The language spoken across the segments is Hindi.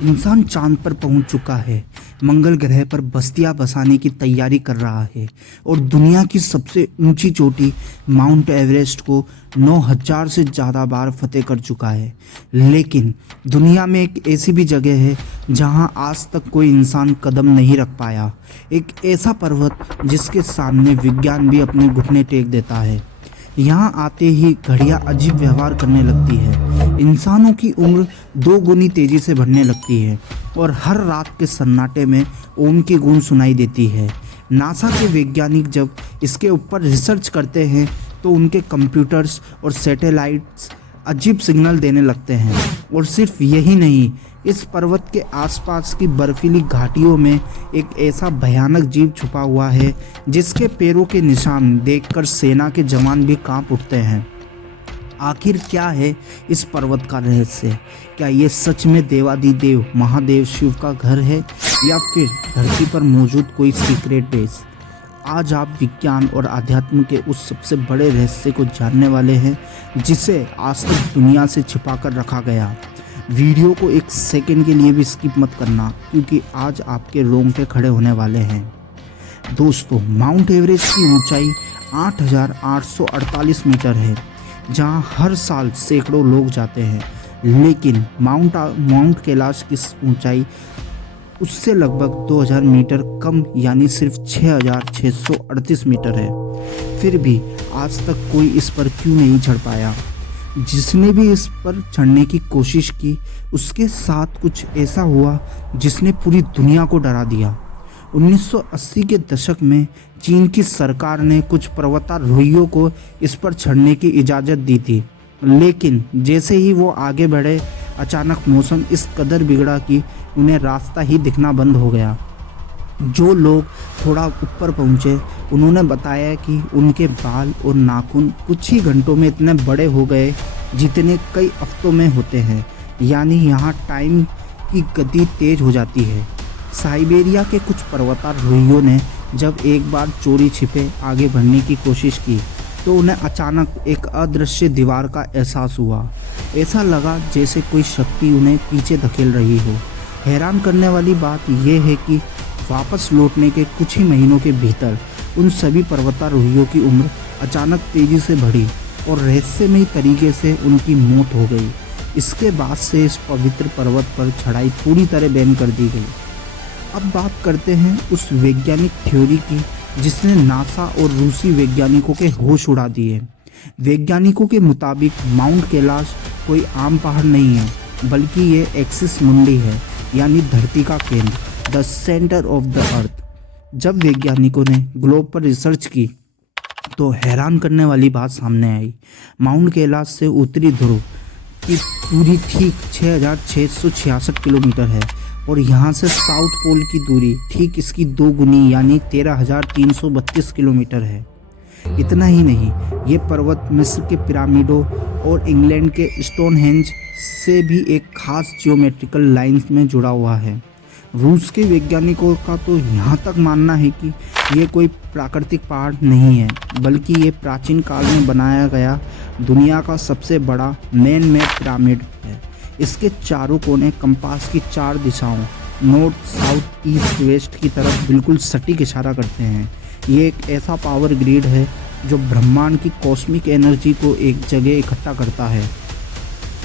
इंसान चांद पर पहुंच चुका है, मंगल ग्रह पर बस्तियां बसाने की तैयारी कर रहा है और दुनिया की सबसे ऊंची चोटी माउंट एवरेस्ट को 9000 से ज़्यादा बार फतेह कर चुका है। लेकिन दुनिया में एक ऐसी भी जगह है जहां आज तक कोई इंसान कदम नहीं रख पाया। एक ऐसा पर्वत जिसके सामने विज्ञान भी अपने घुटने टेक देता है। यहाँ आते ही घड़ियाँ अजीब व्यवहार करने लगती है, इंसानों की उम्र 2 गुनी तेजी से बढ़ने लगती है और हर रात के सन्नाटे में ओम की गूंज सुनाई देती है। नासा के वैज्ञानिक जब इसके ऊपर रिसर्च करते हैं तो उनके कंप्यूटर्स और सैटेलाइट्स अजीब सिग्नल देने लगते हैं। और सिर्फ यही नहीं, इस पर्वत के आसपास की बर्फीली घाटियों में एक ऐसा भयानक जीव छुपा हुआ है जिसके पैरों के निशान देखकर सेना के जवान भी कांप उठते हैं। आखिर क्या है इस पर्वत का रहस्य? क्या ये सच में देवादिदेव महादेव शिव का घर है या फिर धरती पर मौजूद कोई सीक्रेट बेस? आज आप विज्ञान और आध्यात्म के उस सबसे बड़े रहस्य को जानने वाले हैं जिसे आज तक दुनिया से छिपा कर रखा गया। वीडियो को एक सेकंड के लिए भी स्किप मत करना, क्योंकि आज आपके रोंगटे खड़े होने वाले हैं। दोस्तों, माउंट एवरेस्ट की ऊंचाई 8848 मीटर है, जहां हर साल सैकड़ों लोग जाते हैं। लेकिन माउंट कैलाश की ऊंचाई उससे लगभग 2000 मीटर कम, यानी सिर्फ 6638 मीटर है। फिर भी आज तक कोई इस पर क्यों नहीं चढ़ पाया? जिसने भी इस पर चढ़ने की कोशिश की उसके साथ कुछ ऐसा हुआ जिसने पूरी दुनिया को डरा दिया। 1980 के दशक में चीन की सरकार ने कुछ पर्वतारोहियों को इस पर चढ़ने की इजाज़त दी थी, लेकिन जैसे ही वो आगे बढ़े अचानक मौसम इस कदर बिगड़ा कि उन्हें रास्ता ही दिखना बंद हो गया। जो लोग थोड़ा ऊपर पहुँचे उन्होंने बताया कि उनके बाल और नाखून कुछ ही घंटों में इतने बड़े हो गए जितने कई हफ्तों में होते हैं, यानी यहाँ टाइम की गति तेज हो जाती है। साइबेरिया के कुछ पर्वतारोहियों ने जब एक बार चोरी छिपे आगे बढ़ने की कोशिश की तो उन्हें अचानक एक अदृश्य दीवार का एहसास हुआ। ऐसा लगा जैसे कोई शक्ति उन्हें पीछे धकेल रही हो। हैरान करने वाली बात यह है कि वापस लौटने के कुछ ही महीनों के भीतर उन सभी पर्वतारोहियों की उम्र अचानक तेजी से बढ़ी और रहस्यमयी तरीके से उनकी मौत हो गई। इसके बाद से इस पवित्र पर्वत पर चढ़ाई पूरी तरह बैन कर दी गई। अब बात करते हैं उस वैज्ञानिक थ्योरी की जिसने नासा और रूसी वैज्ञानिकों के होश उड़ा दिए। वैज्ञानिकों के मुताबिक माउंट कैलाश कोई आम पहाड़ नहीं है, बल्कि ये एक्सिस मुंडी है, यानी धरती का केंद्र, the centre of the earth. जब वैज्ञानिकों ने ग्लोब पर रिसर्च की तो हैरान करने वाली बात सामने आई। माउंट कैलाश से उत्तरी ध्रुव की दूरी ठीक 6666 किलोमीटर है और यहाँ से साउथ पोल की दूरी ठीक इसकी 2 गुनी यानी 13332 किलोमीटर है। इतना ही नहीं, ये पर्वत मिस्र के पिरामिडों और इंग्लैंड के स्टोनहेंज से भी एक खास जियोमेट्रिकल लाइंस में जुड़ा हुआ है। रूस के वैज्ञानिकों का तो यहाँ तक मानना है कि ये कोई प्राकृतिक पहाड़ नहीं है, बल्कि ये प्राचीन काल में बनाया गया दुनिया का सबसे बड़ा मैन मेड पिरामिड है। इसके चारों कोने कंपास की 4 दिशाओं नॉर्थ, साउथ, ईस्ट, वेस्ट की तरफ बिल्कुल सटीक इशारा करते हैं। ये एक ऐसा पावर ग्रिड है जो ब्रह्मांड की कॉस्मिक एनर्जी को एक जगह इकट्ठा करता है।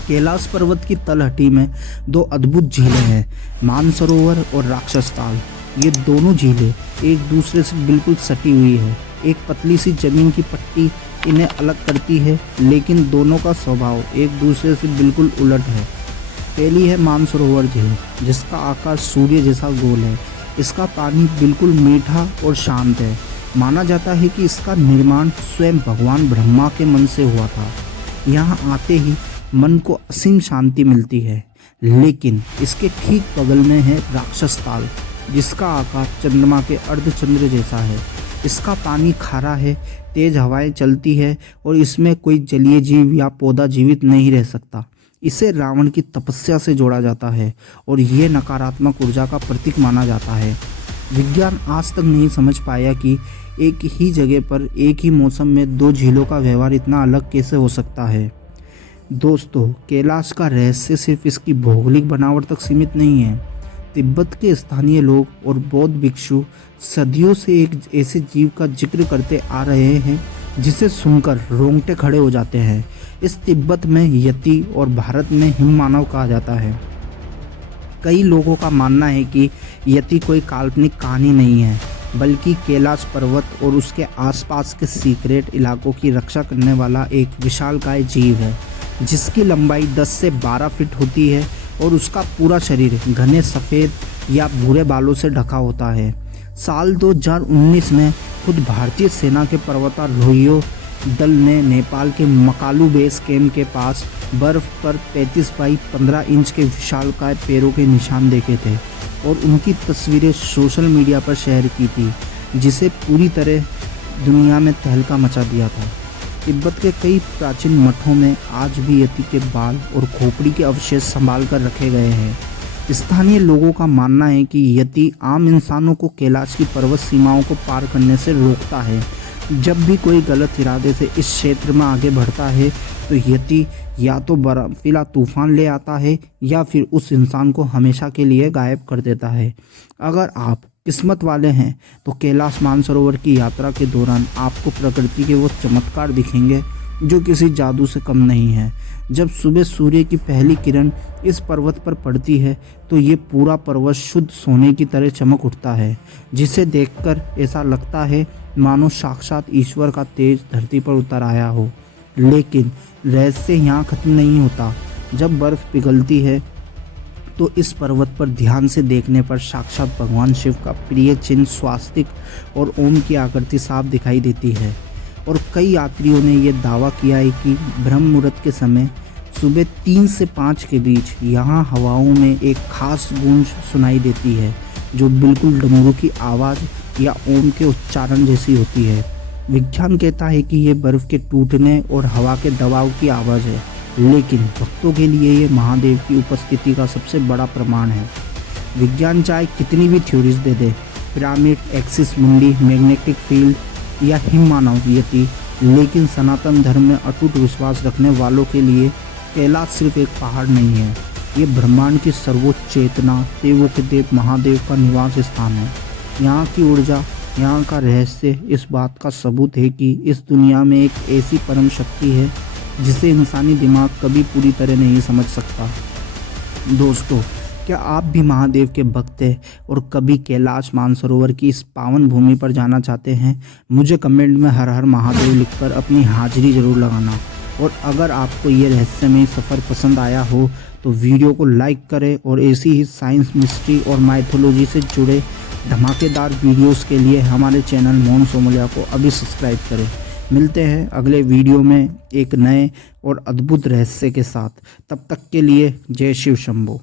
कैलाश पर्वत की तलहटी में 2 अद्भुत झीलें हैं, मानसरोवर और राक्षसताल। ये दोनों झीलें एक दूसरे से बिल्कुल सटी हुई है। एक पतली सी जमीन की पट्टी इन्हें अलग करती है, लेकिन दोनों का स्वभाव एक दूसरे से बिल्कुल उलट है। पहली है मानसरोवर झील, जिसका आकार सूर्य जैसा गोल है। इसका पानी बिल्कुल मीठा और शांत है। माना जाता है कि इसका निर्माण स्वयं भगवान ब्रह्मा के मन से हुआ था। यहाँ आते ही मन को असीम शांति मिलती है। लेकिन इसके ठीक बगल में है राक्षस ताल, जिसका आकार चंद्रमा के अर्धचंद्र जैसा है। इसका पानी खारा है, तेज हवाएं चलती है और इसमें कोई जलीय जीव या पौधा जीवित नहीं रह सकता। इसे रावण की तपस्या से जोड़ा जाता है और ये नकारात्मक ऊर्जा का प्रतीक माना जाता है। विज्ञान आज तक नहीं समझ पाया कि एक ही जगह पर एक ही मौसम में 2 झीलों का व्यवहार इतना अलग कैसे हो सकता है। दोस्तों, कैलाश का रहस्य सिर्फ इसकी भौगोलिक बनावट तक सीमित नहीं है। तिब्बत के स्थानीय लोग और बौद्ध भिक्षु सदियों से एक ऐसे जीव का जिक्र करते आ रहे हैं जिसे सुनकर रोंगटे खड़े हो जाते हैं। इस तिब्बत में यति और भारत में हिम मानव कहा जाता है। कई लोगों का मानना है कि यति कोई काल्पनिक कहानी नहीं है, बल्कि कैलाश पर्वत और उसके आसपास के सीक्रेट इलाकों की रक्षा करने वाला एक विशालकाय जीव है, जिसकी लंबाई 10 से 12 फीट होती है और उसका पूरा शरीर घने सफ़ेद या भूरे बालों से ढका होता है। साल 2019 में खुद भारतीय सेना के पर्वतारोहियों दल ने नेपाल के मकालू बेस कैंप के पास बर्फ पर 35 बाई 15 इंच के विशालकाय पैरों के निशान देखे थे और उनकी तस्वीरें सोशल मीडिया पर शेयर की थी, जिसे पूरी तरह दुनिया में तहलका मचा दिया था। तिब्बत के कई प्राचीन मठों में आज भी यति के बाल और खोपड़ी के अवशेष संभाल कर रखे गए हैं। स्थानीय लोगों का मानना है कि यति आम इंसानों को कैलाश की पर्वत सीमाओं को पार करने से रोकता है। जब भी कोई गलत इरादे से इस क्षेत्र में आगे बढ़ता है तो यति या तो बर्फीला तूफान ले आता है या फिर उस इंसान को हमेशा के लिए गायब कर देता है। अगर आप किस्मत वाले हैं तो कैलाश मानसरोवर की यात्रा के दौरान आपको प्रकृति के वो चमत्कार दिखेंगे जो किसी जादू से कम नहीं है। जब सुबह सूर्य की पहली किरण इस पर्वत पर पड़ती है तो ये पूरा पर्वत शुद्ध सोने की तरह चमक उठता है, जिसे देखकर ऐसा लगता है मानो साक्षात ईश्वर का तेज धरती पर उतर आया हो। लेकिन रहस्य यहाँ खत्म नहीं होता। जब बर्फ़ पिघलती है तो इस पर्वत पर ध्यान से देखने पर साक्षात भगवान शिव का प्रिय चिन्ह स्वास्तिक और ओम की आकृति साफ दिखाई देती है। और कई यात्रियों ने यह दावा किया है कि ब्रह्म मुहूर्त के समय सुबह 3 से 5 के बीच यहाँ हवाओं में एक खास गूंज सुनाई देती है, जो बिल्कुल डमरू की आवाज़ या ओम के उच्चारण जैसी होती है। विज्ञान कहता है कि ये बर्फ़ के टूटने और हवा के दबाव की आवाज़ है, लेकिन भक्तों के लिए ये महादेव की उपस्थिति का सबसे बड़ा प्रमाण है। विज्ञान चाहे कितनी भी थ्योरीज दे दे, पिरामिड, एक्सिस मुंडी, मैग्नेटिक फील्ड या हिम मानव यति, लेकिन सनातन धर्म में अटूट विश्वास रखने वालों के लिए कैलाश सिर्फ एक पहाड़ नहीं है, ये ब्रह्मांड की सर्वोच्च चेतना, देवों के देव महादेव का निवास स्थान है। यहाँ की ऊर्जा, यहाँ का रहस्य इस बात का सबूत है कि इस दुनिया में एक ऐसी परम शक्ति है जिसे इंसानी दिमाग कभी पूरी तरह नहीं समझ सकता। दोस्तों, क्या आप भी महादेव के भक्त हैं और कभी कैलाश मानसरोवर की इस पावन भूमि पर जाना चाहते हैं? मुझे कमेंट में हर हर महादेव लिखकर अपनी हाजिरी जरूर लगाना। और अगर आपको ये रहस्यमय सफ़र पसंद आया हो तो वीडियो को लाइक करें और ऐसी ही साइंस, मिस्ट्री और माइथोलॉजी से जुड़े धमाकेदार वीडियोस के लिए हमारे चैनल मोहन सोमलिया को अभी सब्सक्राइब करें। मिलते हैं अगले वीडियो में एक नए और अद्भुत रहस्य के साथ। तब तक के लिए जय शिव शंभो।